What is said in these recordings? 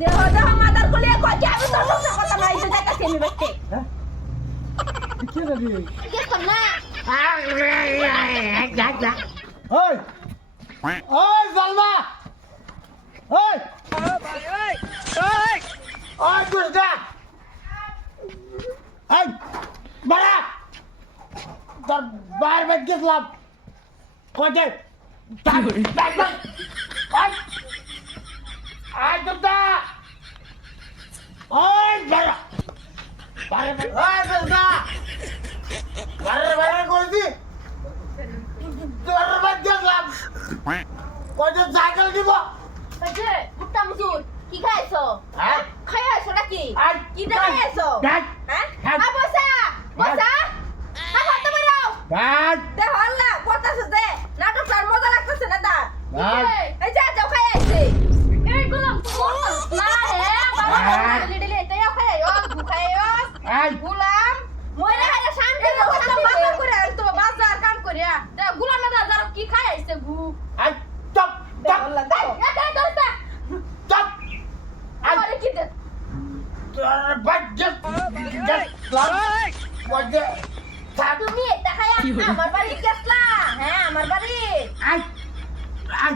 দেহ দেহ মাদার কোলে কই কি আমি তোর সংসার করতাম না ইতে যাইতাছি আমি বাইতে হ্যাঁ কি রে কি কর না ওই ওই জালমা ওই ওই দুষ্টা এই বাড়া তোর বাইর বাইর গেছিলাম কোথায় আই দুষ্টা ওই বাড়া বাড়া ওই দুষ্টা বাড়া বাড়া করছি তোর বাইর গেছিলাম কোথায় সাইকেল দিব এই যে কুত্তা মুজুর কি খাইছো হ্যাঁ খাইছো নাকি আই কি খাইছো ডাক হ্যাঁ আ বসা বসা আ হাত মারো ডাক দেহ আল্লাহ করতেছে দে নাটক আর মজা লাগতেছে না তা ডাক এই যা যাও খাই আইছে এই গোলাম না হে বাবা লিডলে এটাও খাই ও খাইও আই গোলাম মইরা হারে শান্তি না কথা বাজার করে আর তো বাজার কাম করিয়া দে গোলাম না যারা কি খাই আইছে গু আই চপ চপ আল্লাহ দে এটা দোস্তা চপ আরে কি দে তোর বাজ্জত গেট ওই থাক তুমি এটা খাই আমার বাড়ি গেছলা হ্যাঁ আমার বাড়ি আই আই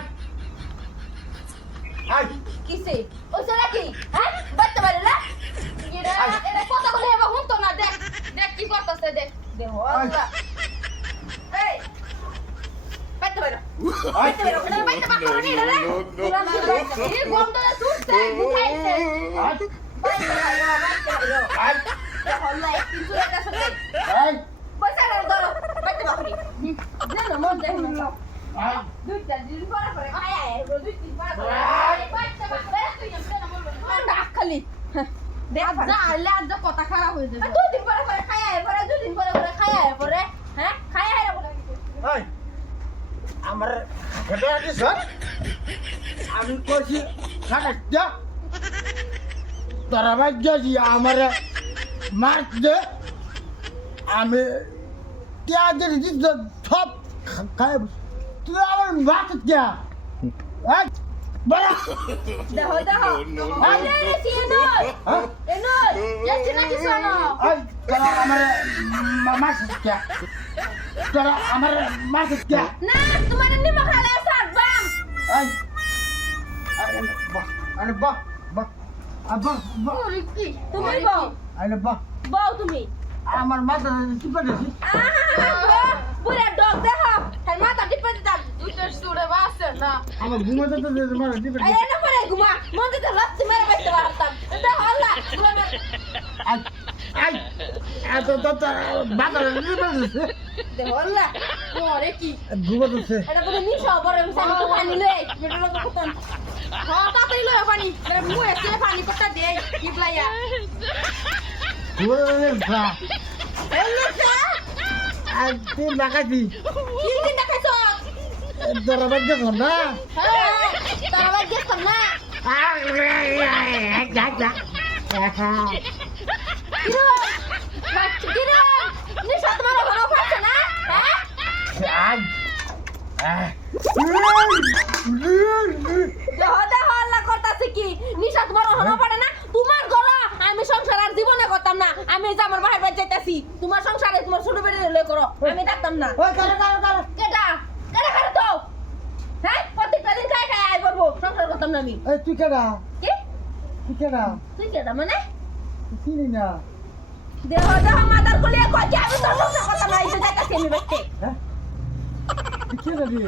আই কিসে ও সেটা কি হ্যাঁ বাচ্চা বাড়ি না এটা কথা বলে এবার হুন তো না দেখ দেখ কি করতেছে দেখ দেখ আল্লাহ এই বাচ্চা বাড়ি আই বাচ্চা বাচ্চা বাড়ি রে এই গন্ধ সুসতে বুঝাইছে আই বাচ্চা বাড়ি আই আল্লাহ একটু জোরে কাছে আই বাচ্চা ধরো বাচ্চা বাড়ি জানো মন দেখ না আই দুইটা দিন পরে পরে খায় দুই তিন পরে পরে বাচ্চা বাচ্চা তুই না বলবো না খালি দেখ যা আলে আজ কথা খারাপ হয়ে যাবে দুই দিন পরে পরে খায় পরে দুই দিন পরে পরে খায় পরে হ্যাঁ খায় আরে বলে ওই আমার হেঁটে আছি স্যার আমি কইছি খাটা তোরা ভাই যাচ্ছি আমার মাছ দে আমি পেঁয়াজের সব খাই তুই আমার মাছ দিয়া বড় দেখো দেখো আরে রে সিনো এনো যাচ্ছে নাকি শোনো তোরা আমার মাছ দিয়া তোরা আমার মাছ দিয়া না তোমার নিমক খালে সাত বাম আরে বাহ বাহ আব্বা কি তুমি বউ আরে বাহ বউ তুমি আমার মাথা টিপে দিছি বুড়া ডগ দেখো তার মাথা টিপে দিতা দুটো সুরে বাসে না আমার ঘুমাতে তো তোমার টিপে আরে না করে ঘুমা মন তো রাত মেরে বাইতে পারতাম এটা আল্লাহ আই আই এত তো বাবা টিপে দিছে দেখো আল্লাহ ওরে কি ঘুমাতেছে এটা বলে নিশা বড় আমি তো পানি লই এটা লোক কতন হ্যাঁ তাতেই লই পানি এটা মুয়ে সে পানি পড়তা দেই ইবলাইয়া ঘুমাতেছে আর তুই লাগাইছি কি কি দেখাইছো তোরা বাজে না হ্যাঁ তারা বাদ গেছ না কিরে নিশা তোমার ঘর পাচ্ছে না হ্যাঁ দেখো দেখো আল্লাহ করতাছে কি নিশা তোমার হনো পারে না তোমার ঘর আমি সংসার আর জীবনে করতাম না আমি যে আমার ভাই ভাই যাইতাছি তোমার সংসারে তোমার ছোট বেড়ে লই করো আমি থাকতাম না ওই কারে কারে কারে কেডা কেডা করে তো হ্যাঁ প্রত্যেকটা দিন খাই খাই আই করবো সংসার করতাম না আমি এই তুই কেডা কি তুই কেডা তুই কেডা মানে চিনি না দেহ দেহ মাদার কোলে কই কি আমি তোর সংসার করতাম না এই যে যাইতাছি আমি বাইতে হ্যাঁ তুই কেডা রে